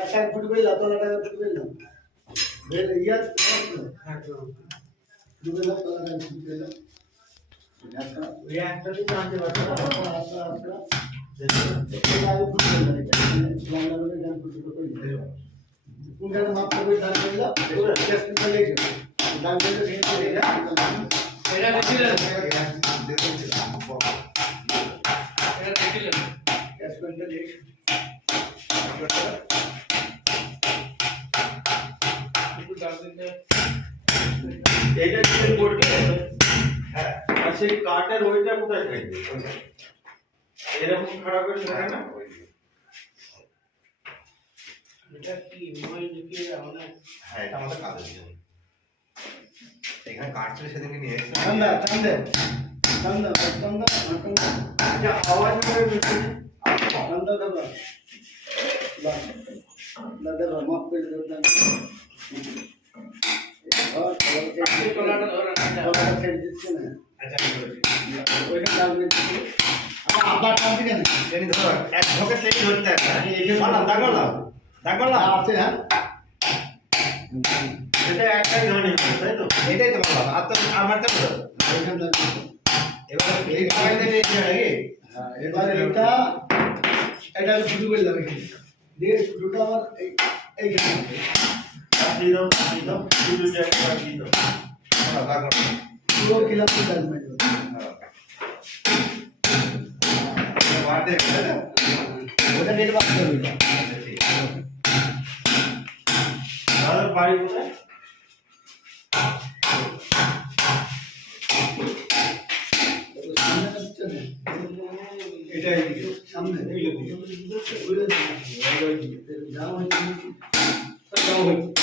এক ফুট কইলা তলাটা ফুট কইলা বের ইয়া দুটো লাখ তলাটা ফুট কইলা একটা ওই একটা দিন জানতে পারছো আচ্ছা আচ্ছা এটা আগে ফুট কইলা এটা লালা করে গান ফুট কইলা কোন গানে মাপ করে দান কইলা পুরো টেস্ট করে লেগে দান করে রেঞ্জ করে এটা দেখিলে এটা দেখিলে ক্যাশ পয়েন্টটা দেখ এইটা ডিপেন্ড করবে হ্যাঁ আর সেই কাটের ওইটা কোথায় থাকবে এরকম খারাপ করে থাকে না এটা কি মই দিকে আমরা হ্যাঁ এটা আমাদের কাজের জন্য এখানে কাটলে সেদিনকে নিয়ে এসেছি ঠান্ডা আচ্ছা আওয়াজ করে বেশি ঠান্ডা দাদা দাদা মাফ করে দাও और टोलाटा धरा ना टोलाटा सेट दिচ্ছে না আচ্ছা ওইটা লাগবে আবার আবার টানতে কেন জানি ধরো এক ঢোকে সেটি ধরতে হবে বললাম দাগলাম আছে হ্যাঁ এটা একটাই ধরনি তাই তো এটাই তো বললাম আর তো আমার তো এখান থেকে এবার এই কাইতে নিয়ে নাকি হ্যাঁ এবার এটা শুরু করে দাও এখানে দিয়ে শুরুটা আমার এইখানে দিলাম শুরু জায়গা দিলাম দাগলাম পুরো কিলাতে ডাল মারি বাড়তে গেছে ওটা নেট বাদ করে দিলাম আর বাড়ি কোথায় এটা এইদিকে সামনে এই লোক যাও হচ্ছে